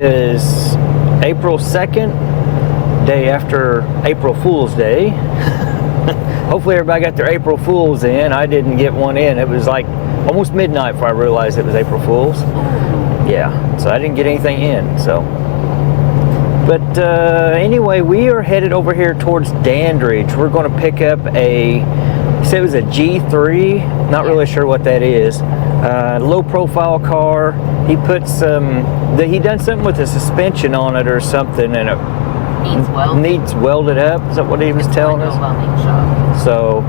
Is April 2nd, day after April Fool's Day. Hopefully everybody got their April Fools in. I didn't get one in. It was like almost midnight before I realized it was April Fool's. Yeah, so I didn't get anything in. So, but anyway, we are headed over here towards Dandridge. We're going to pick up a, he said it was a G3. Not really sure what that is. Low profile car. He put some, he done something with the suspension on it or something, and it needs welded up. Is that what he was telling us? So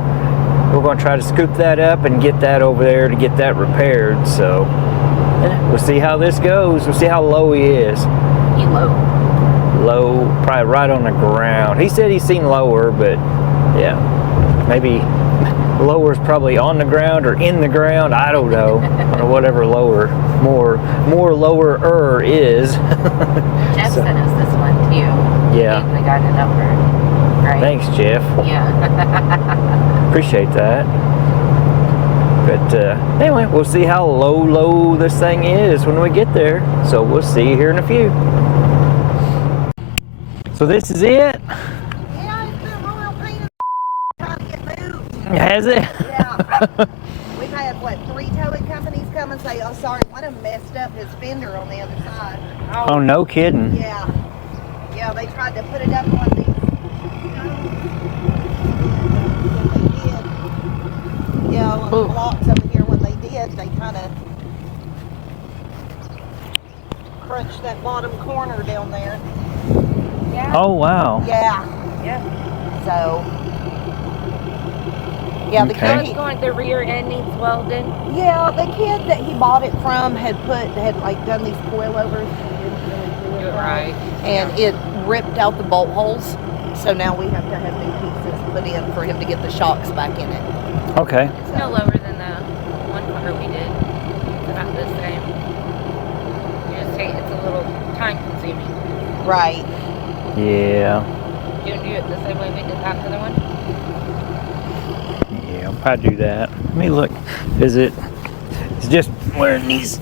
we're going to try to scoop that up and get that over there to get that repaired. So we'll see how this goes. We'll see how low he is. He low, probably right on the ground. He said he's seen lower, but yeah, maybe lower is probably on the ground or in the ground. I don't know. Or whatever lower, more lower is. Jeff sent us this one too. Yeah. We got a number. Right. Thanks, Jeff. Yeah. Appreciate that. But anyway, we'll see how low this thing is when we get there. So we'll see you here in a few. So this is it. Yeah, it's been a real pain in the trying to get moved. Has it? Yeah. We've had, what, 3 towing companies come and say, oh, sorry, one of them messed up his fender on the other side. Oh, no kidding. Yeah. Yeah, they tried to put it up on these. When they did. Yeah, on the blocks over here, when they did, they kind of crunched that bottom corner down there. Yeah. Oh, wow. Yeah. Yeah. So. Yeah, the Okay. kid, Going the rear end needs welded. yeah, the kid that he bought it from had like done these coilovers and didn't really do it right. And it ripped out the bolt holes. So now we have to have new pieces put in for him to get the shocks back in it. Okay. It's no lower than the one car we did. It's about the same. You just say it's a little time consuming. Right. Yeah. You do it the same way we did that other one? Yeah, I'll probably do that. Let me look. It's just wearing these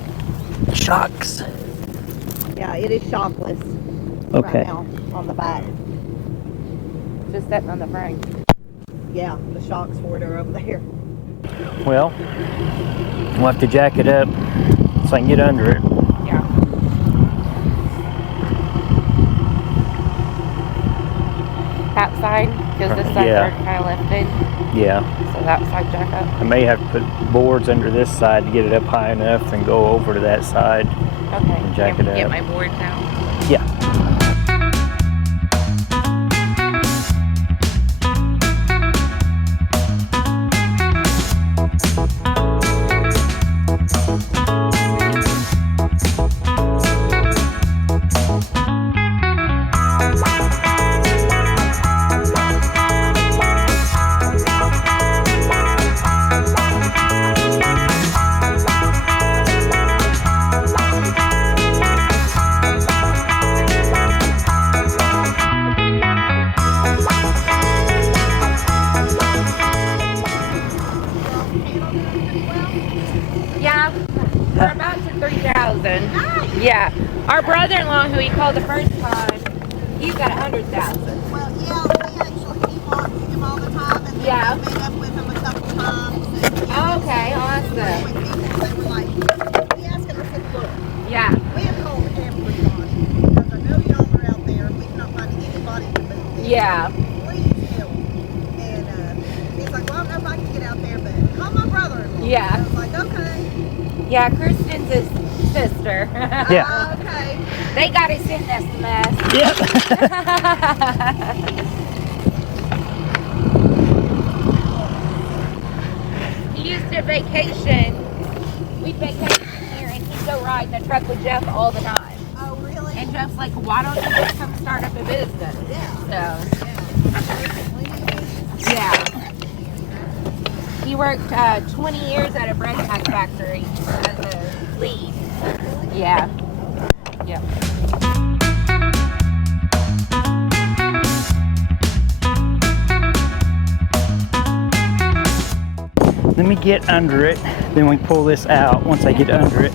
shocks. Yeah, it is shockless. Okay. Right now on the back. Just sitting on the frame. Yeah, the shocks for it are over there. Well, we'll have to jack it up so I can get under it. Yeah. That side, because this side's Yeah. already kind of lifted. Yeah. So that side jack up. I may have to put boards under this side to get it up high enough and go over to that side. Okay. And jack Can it we get up. my board now? Yeah. Yeah. We're about to 3,000. Yeah. Our brother-in-law, who he called the first time, he's got 100,000. Well, yeah, we actually keep watching him all the time, and Yeah. we met up with him a couple times. And, Okay, awesome. they were like, we asked him, I said, look, Yeah. we have called the camper response because I know y'all are out there. We cannot find anybody to move this. Yeah. Please help. And he's like, well, I don't know if I can get out there, but call my brother-in-law. Yeah. I was like, okay. Yeah, Kristen's his sister. Yeah. Okay. They got us in this mess. Yep. He used to vacation. We'd vacation here and he'd go ride in the truck with Jeff all the time. Oh, really? And Jeff's like, why don't you just come start up a business? Yeah. So, yeah. He worked 20 years at a bread pack factory as a lead. Yeah. Yeah. Let me get under it, then we pull this out once I get under it.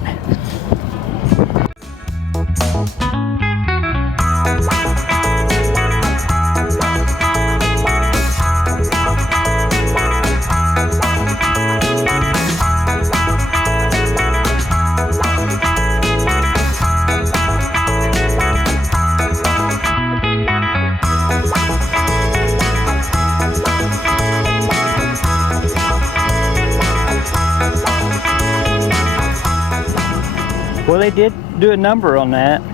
they did do a number on that. I know.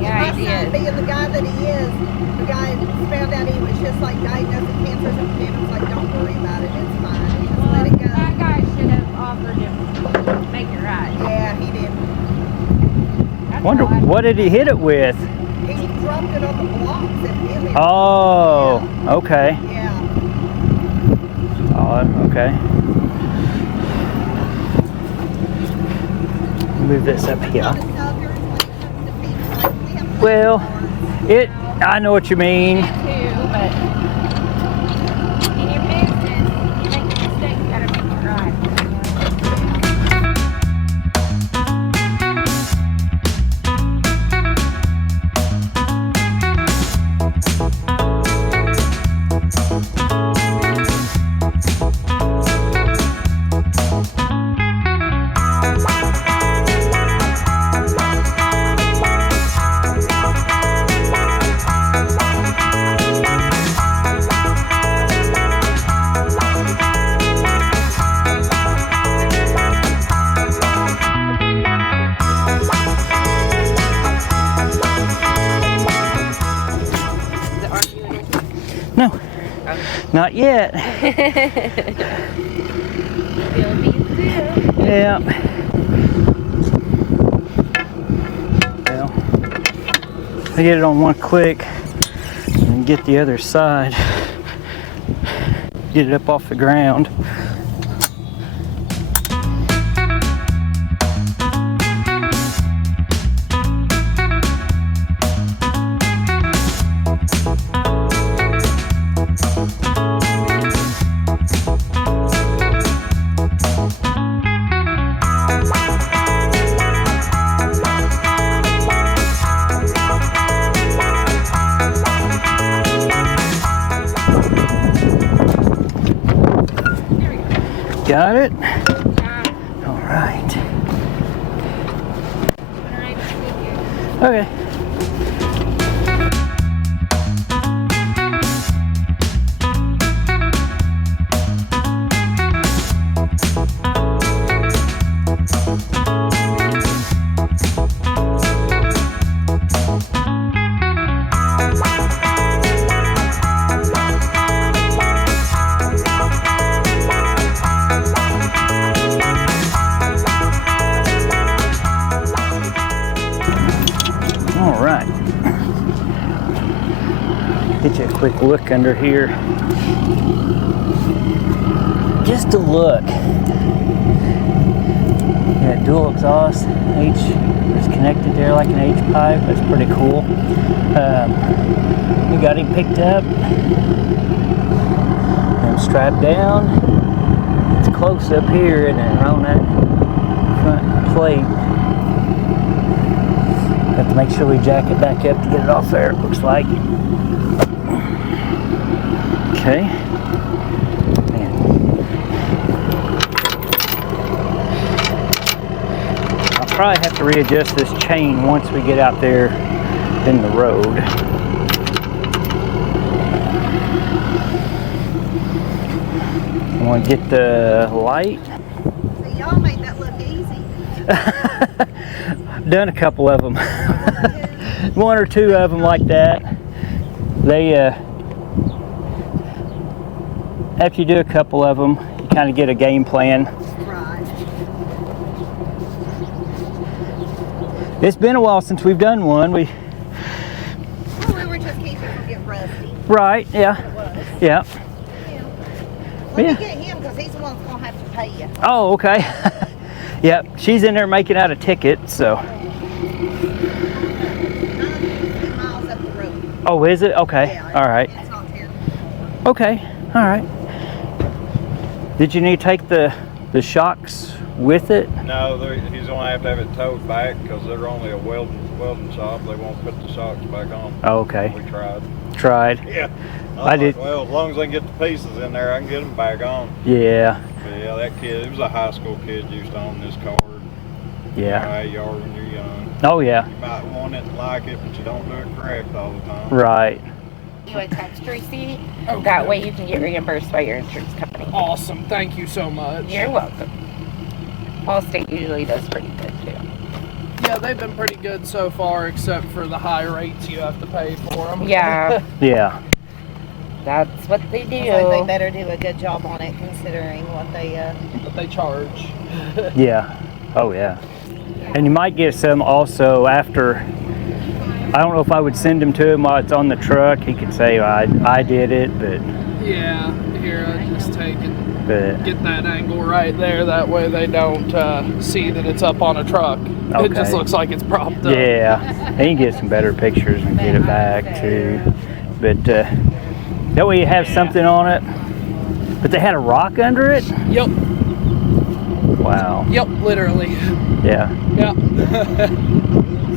Yeah, My I son did. being the guy that he is, the guy found out he was just like diagnosing cancer and it was like, don't worry about it, it's fine. Just let it go. That guy should have offered him to make it right. Yeah, he did. That's Wonder all I- what did he hit it with? He dropped it on the blocks and hit it. Oh, okay. Yeah. Oh, okay. Move this up here. Well, I know what you mean. Too, but in your business, you make a mistake, you gotta make it right. Is it arguing? No, not yet. Still needs to. Yeah. Well, I get it on one click and get the other side. Get it up off the ground. Got it? All right. Okay. All right. Get you a quick look under here. Just a look. Yeah, dual exhaust. H is connected there like an H pipe. That's pretty cool. We got him picked up and strapped down. It's close up here and then on that front plate. Have to make sure we jack it back up to get it off there, it looks like. Okay. Man. I'll probably have to readjust this chain once we get out there in the road. I want to get the light. So y'all made that look easy. Done a couple of them. One or two of them like that. They after you do a couple of them, you kind of get a game plan. Right. It's been a while since we've done one. Well, we were just keeping from getting rusty. Right, yeah, It was. yeah. Yeah. Let Yeah. me get him because he's the one that's going to have to pay you. Oh, okay. Yep, she's in there making out a ticket, so. 92 miles up the road. Oh, is it? Okay, Yeah, all right. It's not terrible. Okay, all right. Did you need to take the shocks with it? No, he's going to have it towed back because they're only a welding shop. They won't put the shocks back on. Oh, okay. We tried. Tried. Yeah. I did. Well, as long as I can get the pieces in there, I can get them back on. Yeah. But yeah, that kid, it was a high school kid used to own this car. Yeah. You are when you're young. Oh, yeah. You might want it and like it, but you don't do it correct all the time. Right. You a tax receipt. That way you can get reimbursed by your insurance company. Awesome. Thank you so much. You're welcome. Allstate usually does pretty good too. Yeah, they've been pretty good so far, except for the high rates you have to pay for them. Yeah, Yeah. that's what they do. I think they better do a good job on it, considering what They charge. Yeah. Oh, yeah. And you might get some also after. I don't know if I would send him to him while it's on the truck. He could say, I did it, but. Yeah, here I just take it. But Get that angle right there. That way they don't see that it's up on a truck. It just Okay. looks like it's propped up. yeah, and you can get some better pictures and get it back too. But that way you have something on it. But they had a rock under it? Yep. Wow. Yep. Literally. Yeah. Yeah.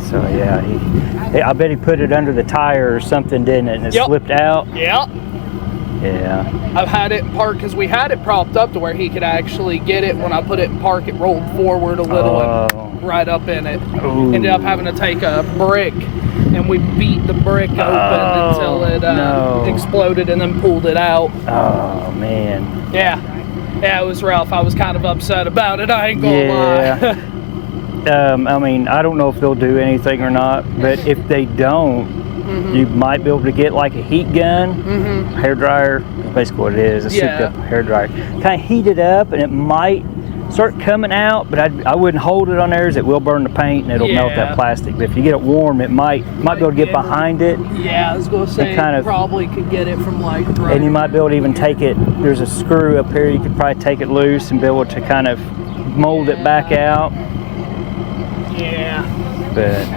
So yeah, I bet he put it under the tire or something, didn't it? And it Yep. slipped out. Yeah. Yeah. I've had it parked because we had it propped up to where he could actually get it. When I put it in park, it rolled forward a little and right up in it. Ooh. Ended up having to take a brick and we beat the brick open until it no. exploded and then pulled it out. Oh man. Yeah. Yeah, it was rough. I was kind of upset about it. I ain't gonna Yeah. lie. I mean, I don't know if they'll do anything or not, but if they don't, you might be able to get like a heat gun, hair dryer. That's basically what it is, a souped up hair dryer. Kind of heat it up, and it might start coming out. But I wouldn't hold it on there, as it will burn the paint and it'll melt that plastic. But if you get it warm, it might be able to get behind it. Yeah, I was gonna say kind of- probably could get it from like. Right And you might be able to even take it. There's a screw up here. You could probably take it loose and be able to kind of mold it back out. Yeah. But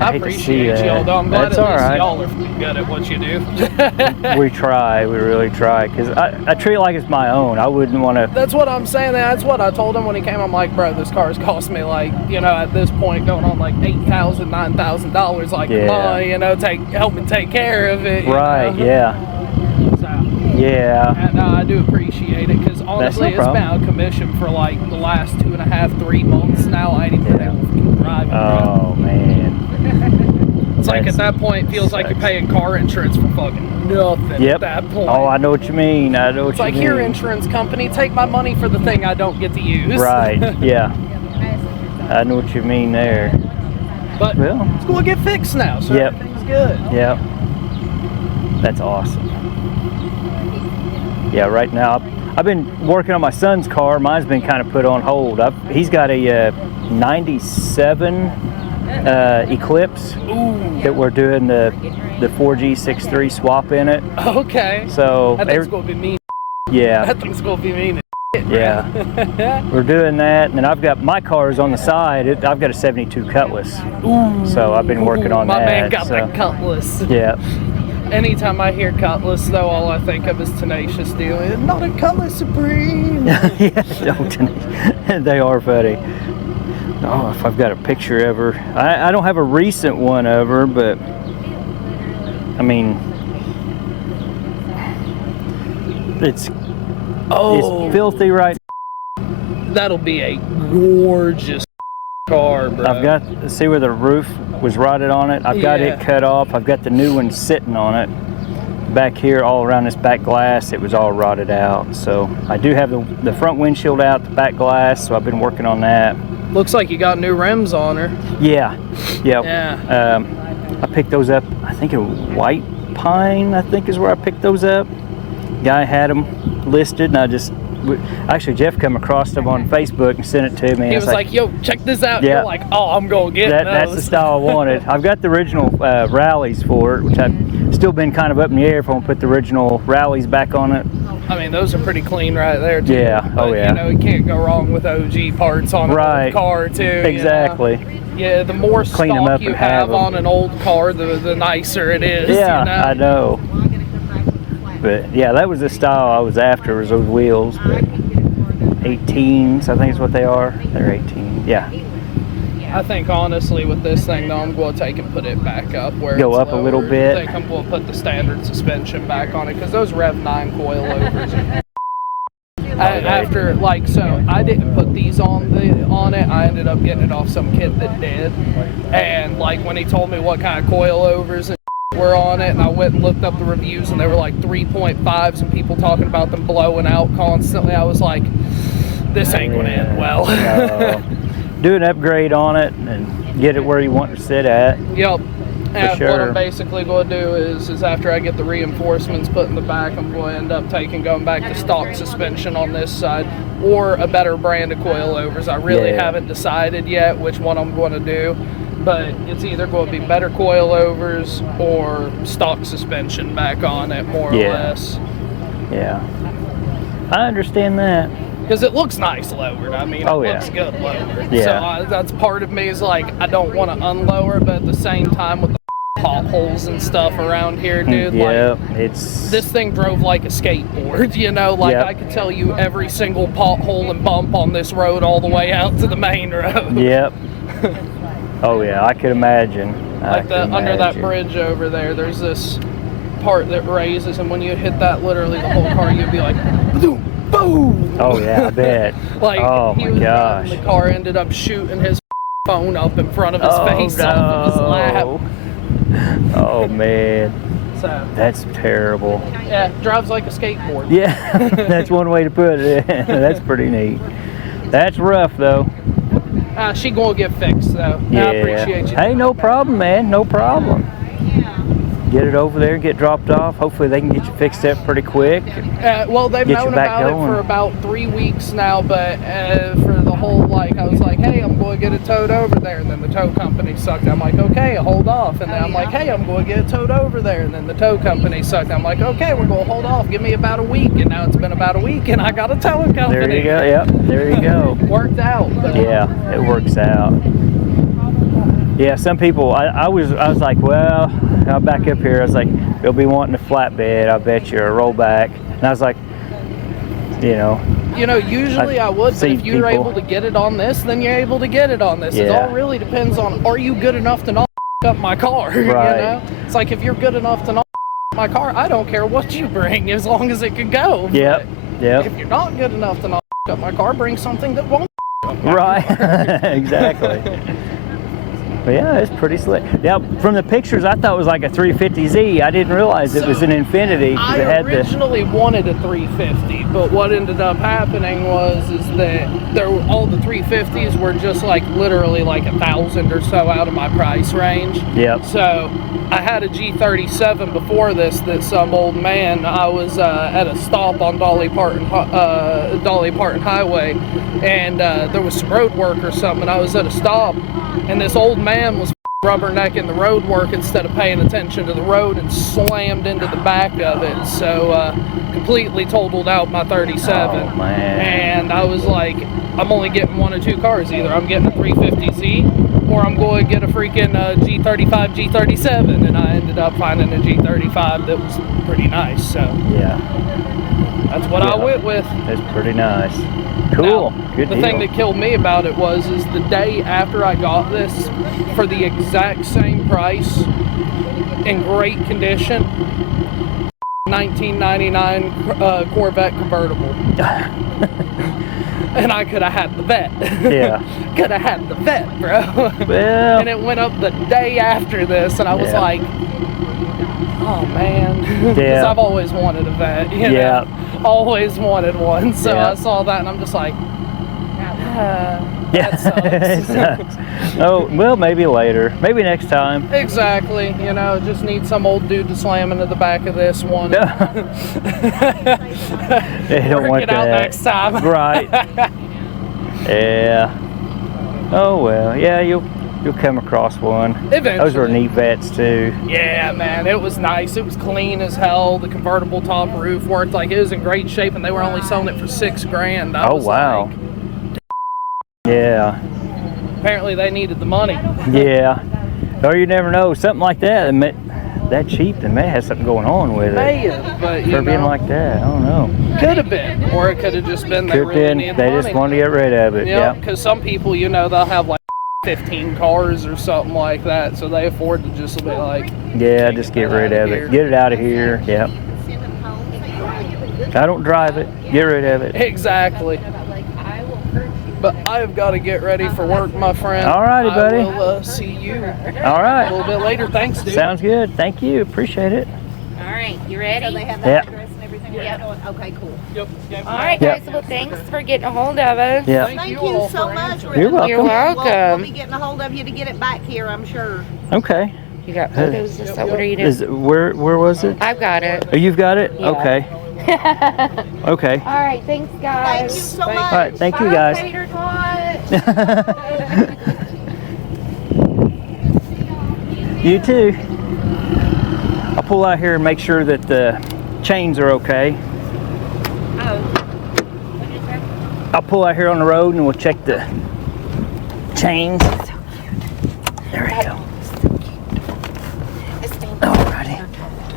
I hate to see appreciate that. y'all, though. I'm glad That's at all least right. y'all are good at what you do. We try. We really try. Because I treat it like it's my own. I wouldn't want to. That's what I'm saying. That's what I told him when he came. I'm like, bro, this car's cost me like, at this point going on like $8,000, $9,000. Like, Yeah. come on, help me take care of it. Right. know? Yeah. So, Yeah. and I do appreciate it because honestly, no it's been problem. out of commission for like the last 2.5, 3 months now. I ain't even been able to drive it. Oh man. It's like at That's- that point, it feels like you're sucks. paying car insurance for fucking nothing Yep. at that point. Oh, I know what you mean. I know what It's you like, mean. here, insurance company, take my money for the thing I don't get to use. Right. Yeah. I know what you mean there. But Well. it's going to get fixed now, so Yep. everything's good. Yeah. That's awesome. Yeah. Right now, I've been working on my son's car. Mine's been kind of put on hold. He's got a '97 Eclipse Ooh. that we're doing the 4G63 swap in it. Okay. So That thing's going to be mean. yeah. That thing's going to be mean. Yeah, we're doing that, and then I've got my cars on the side. I've got a '72 Cutlass, Ooh. so I've been working on my that. man got so. that Cutlass. Yeah, Anytime I hear Cutlass, though, all I think of is Tenacious D. Not a Cutlass Supreme. yeah, don't. They are funny. Oh, if I've got a picture of her, I don't have a recent one of her, but I mean, it's filthy right. That'll be a gorgeous car, bro. I've got, see where the roof was rotted on it? I've got it Yeah. cut off. I've got the new one sitting on it. Back here, all around this back glass, it was all rotted out. So I do have the front windshield out, the back glass, so I've been working on that. Looks like you got new rims on her. Yeah. Yeah. I picked those up, I think in White Pine, I think is where I picked those up. Guy had them listed, and actually Jeff come across them on Facebook and sent it to me. He was like, yo, check this out. Yeah. You're like, oh, I'm going to get That's the style I wanted. I've got the original rallies for it, which I've still been kind of up in the air if I want to put the original rallies back on it. I mean, those are pretty clean right there, too. Yeah. But, Oh, yeah. You can't go wrong with OG parts on an old car, too. Exactly. You know? Yeah, the more Clean 'em stock up you and have have 'em. on an old car, the nicer it is. Yeah, you know? I know. But yeah, that was the style I was after, was those wheels. But 18s, I think is what they are. They're 18. Yeah. I think honestly with this thing though, I'm going to take and put it back up where Go it's up a little lower. bit. I think I'm going to put the standard suspension back on it because those Rev 9 coilovers. After so I didn't put these on it. I ended up getting it off some kid that did, and like when he told me what kind of coilovers and were on it, and I went and looked up the reviews, and they were like 3.5s, and people talking about them blowing out constantly. I was like, this ain't gonna end well. No. Do an upgrade on it and get it where you want to sit at. Yep. And sure. what I'm basically going to do is after I get the reinforcements put in the back, I'm going to end up going back to stock suspension on this side, or a better brand of coilovers. I really haven't decided yet which one I'm going to do, but it's either going to be better coilovers or stock suspension back on it, more or less. Yeah. I understand that. Because it looks nice lowered. I mean, it looks good lowered. Yeah. So that's part of me is like, I don't want to unlower, but at the same time with the potholes and stuff around here, dude, like, this thing drove like a skateboard, you know? Like, I could tell you every single pothole and bump on this road all the way out to the main road. Yep. Oh, yeah, I could imagine. Like under that bridge over there, there's this part that raises, and when you hit that, literally the whole car, you'd be like, boom! Oh yeah, I bet. Like, oh he my was gosh. driving, the car ended up shooting his phone up in front of his face off of his lap. Oh man. So that's terrible. Yeah, drives like a skateboard. Yeah, that's one way to put it. That's pretty neat. That's rough though. She gonna get fixed though. Yeah. I appreciate you. Hey, no problem, man. No problem. Get it over there, get dropped off. Hopefully they can get you fixed up pretty quick. Well, they've known about it for about 3 weeks now, but for the whole, like, I was like, hey, I'm going to get it towed over there, and then the tow company sucked. I'm like, okay, hold off. And then I'm like, hey, I'm going to get it towed over there, and then the tow company sucked. I'm like, okay, we're going to hold off. Give me about a week. And now it's been about a week, and I got a towing company. There you go. Yep, there you go. Worked out. Yeah, it works out. Yeah, some people, I was like, well, I'll back up here. I was like, you'll be wanting a flatbed, I bet you, or a rollback. And I was like, you know. Usually I would, but if you're able to get it on this, then you're able to get it on this. It all really depends on, are you good enough to not up my car? Right. You know? It's like, if you're good enough to not my car, I don't care what you bring as long as it can go. Yep. Yep. If you're not good enough to not up my car, bring something that won't up my right. car. Exactly. But yeah, it's pretty slick. Yeah, from the pictures, I thought it was like a 350Z. I didn't realize it was an Infinity. I originally wanted a 350, but what ended up happening is that all the 350s were just like literally like $1,000 or so out of my price range. Yep. So I had a G37 before this that some old man, I was at a stop on Dolly Parton Highway, and there was some road work or something. I was at a stop, and this old man was rubbernecking the road work instead of paying attention to the road and slammed into the back of it. So completely totaled out my 37. Oh, man. And I was like, I'm only getting one of two cars. Either I'm getting a 350Z or I'm going to get a freaking G35, G37. And I ended up finding a G35 that was pretty nice. So yeah, that's what I went with. That's pretty nice. Cool. Now, good the deal. thing that killed me about it was the day after I got this, for the exact same price, in great condition, 1999 Corvette convertible. And I could have had the vet. Yeah. Could have had the vet, bro. Well. And it went up the day after this, and I was like, oh man. Because I've always wanted a vet, you know? Always wanted one. So I saw that, and I'm just like, that it sucks. sucks. Oh, well, maybe later. Maybe next time. Exactly. Just need some old dude to slam into the back of this one. They don't want Work it out that. next time. Right. Yeah. Oh, well. Yeah, you'll come across one. Eventually. Those were neat vets, too. Yeah, man. It was nice. It was clean as hell. The convertible top roof worked. Like, it was in great shape, and they were only selling it for $6,000. I was wow. like, yeah. apparently they needed the money. Yeah. Or you never know. Something like that. That cheap, then may have something going on with it. May have, but For being like that, I don't know. Could have been, or it could have just been they really needed they money. just wanted to get rid of it. Yeah, Yeah. because some people, they'll have like 15 cars or something like that, so they afford to just be like, yeah, just get rid of it. Get it out of here. Yep. I don't drive it. Get rid of it. Exactly. But I've got to get ready for work, my friend. All righty, buddy. I will see you All right. a little bit later. Thanks, dude. Sounds good. Thank you. Appreciate it. All right, you ready? So they have Yeah. that address and everything. Yep. Okay, cool. Yep. All right, Yep. guys. Well, thanks for getting a hold of us. Yeah. Thank you all so for much. answering. You're welcome. You're welcome. We'll be getting a hold of you to get it back here, I'm sure. Okay. You got photos of stuff? What are you doing? Is it, where was it? I've got it. Oh, you've got it? Yeah. Okay. Okay. All right, thanks, Thank you guys. so much. All right, thank you Bye, guys. Tater Tot. You too. I'll pull out here and make sure that the chains are okay. Oh. What'd you say? I'll pull out here on the road and we'll check the chains. There we go. Alrighty.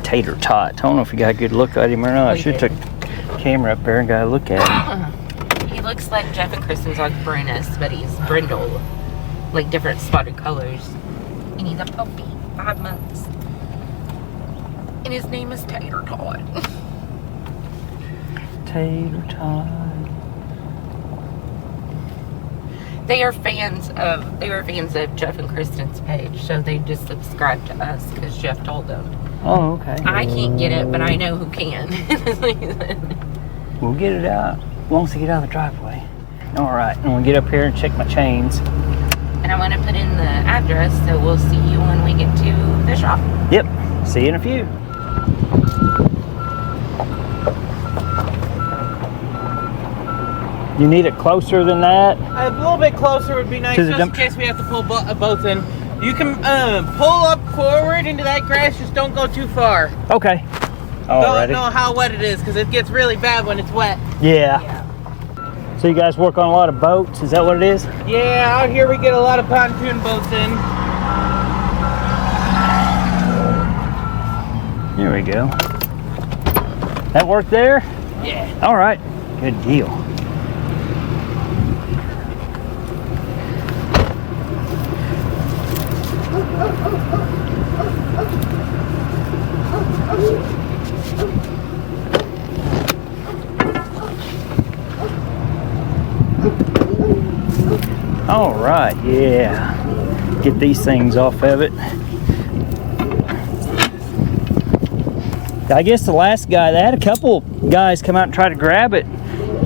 Tater Tot. I don't know if you got a good look at him or not. I should have took the camera up there and got a look at him. He looks like Jeff and Kristen's like Brennus, but he's brindle. Like different spotted colors. And he's a puppy, 5 months. And his name is Tater Tot. Tater Tot. They were fans of Jeff and Kristen's page, so they just subscribed to us because Jeff told them. Oh, okay. I can't get it, but I know who can. We'll get it out as long as we get out of the driveway. Alright, and we'll get up here and check my chains. And I want to put in the address, so we'll see you when we get to the shop. Yep. See you in a few. You need it closer than that? A little bit closer would be nice, To the just dump- in case we have to pull both in. You can pull up forward into that grass, just don't go too far. Okay. Don't Alrighty. know how wet it is, because it gets really bad when it's wet. Yeah. So you guys work on a lot of boats? Is that what it is? Yeah, out here we get a lot of pontoon boats in. There we go. That work there? Yeah. All right. Good deal. All right, yeah. Get these things off of it. I guess the last guy, they had a couple guys come out and try to grab it.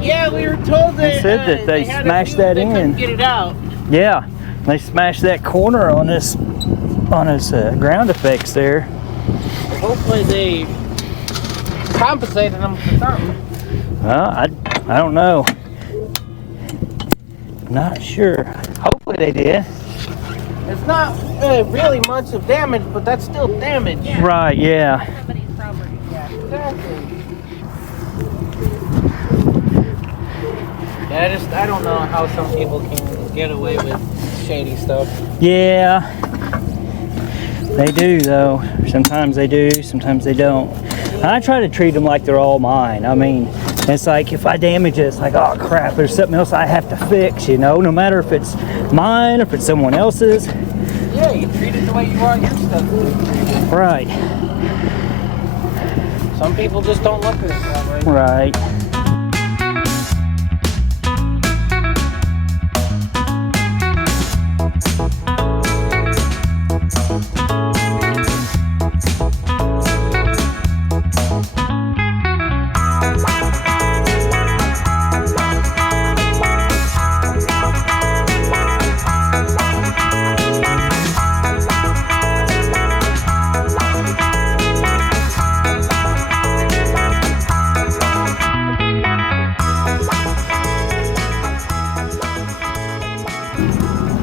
Yeah, we were told that, They said that they had a smashed few, that they couldn't in. get it out. Yeah, they smashed that corner on this ground effects there. Hopefully they compensated them for something. Well, I don't know. Not sure. Hopefully they did. It's not really much of damage, but that's still damage. Right, yeah. Somebody's property. Exactly. Yeah, I don't know how some people can get away with shady stuff. Yeah. They do though. Sometimes they do, sometimes they don't. I try to treat them like they're all mine. I mean, it's like if I damage it, it's like, oh crap, there's something else I have to fix, you know, no matter if it's mine or if it's someone else's. Yeah, you treat it the way you want your stuff. Right, Some people just don't look at it that way. right.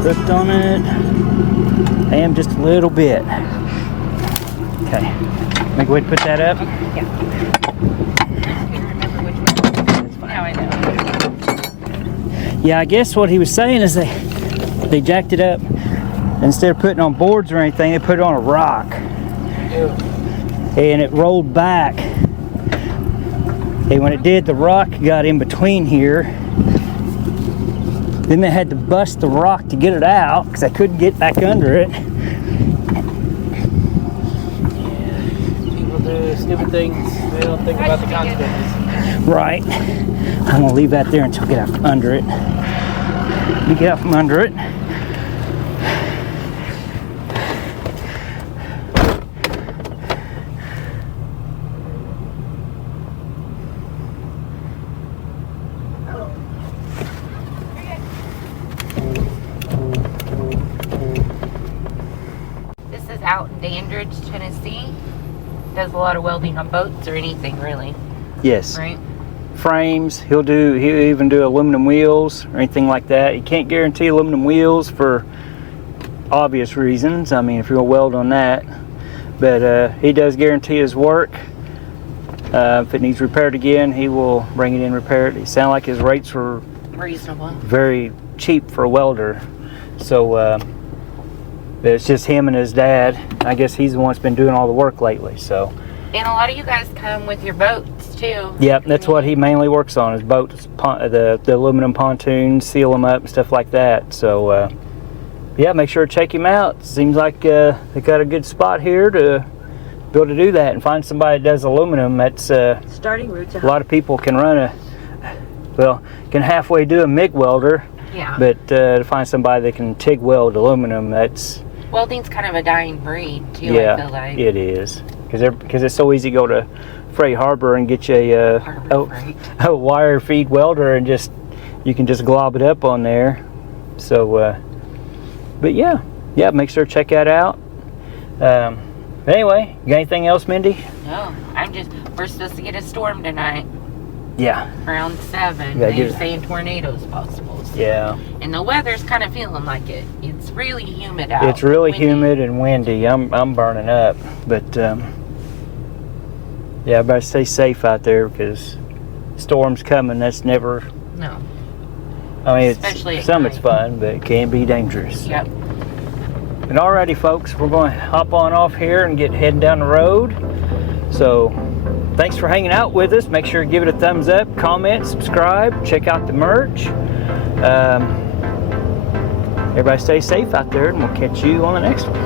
Ripped on it. I am just a little bit. Okay. Make a way to put that up. I couldn't remember which one. Now I know. Yeah, I guess what he was saying is they jacked it up. Instead of putting it on boards or anything, they put it on a rock. And it rolled back. And when it did, the rock got in between here. Then they had to bust the rock to get it out because they couldn't get back under it. People do stupid things. They don't think about the consequences. Right. I'm gonna leave that there until I get out from under it. Let me get out from under it. out in Dandridge, Tennessee. Does a lot of welding on boats or anything, really, Yes. right? Frames. He'll even do aluminum wheels or anything like that. He can't guarantee aluminum wheels for obvious reasons. I mean, if you're gonna weld on that, but he does guarantee his work. If it needs repaired again, he will bring it in, repair it. It sounded like his rates were Reasonable. very cheap for a welder. So it's just him and his dad. I guess he's the one that's been doing all the work lately. So. And a lot of you guys come with your boats too. Yep, that's what he mainly works on, is boats, the aluminum pontoons, seal them up and stuff like that. So, yeah, make sure to check him out. Seems like they got a good spot here to be able to do that and find somebody that does aluminum. That's Starting routes. a lot of people can can halfway do a MIG welder, Yeah. but to find somebody that can TIG weld aluminum, that's Welding's kind of a dying breed too, yeah, I feel like. it is. Because it's so easy to go to Freight Harbor and get you Harbor Freight. a wire feed welder and you can just glob it up on there. So, but yeah, make sure to check that out. Anyway, you got anything else, Mindy? No, we're supposed to get a storm tonight Yeah. around 7. Yeah, They're get it. saying tornadoes possible. So. Yeah. And the weather's kind of feeling like it. It's really humid out. It's really windy. humid and windy. I'm burning up, but yeah, everybody stay safe out there because storms coming. That's never. No. I mean, Especially at it's night. fun, but it can be dangerous. Yep. And alrighty, folks, we're going to hop on off here and get heading down the road. So, thanks for hanging out with us. Make sure to give it a thumbs up, comment, subscribe, check out the merch. Everybody stay safe out there, and we'll catch you on the next one.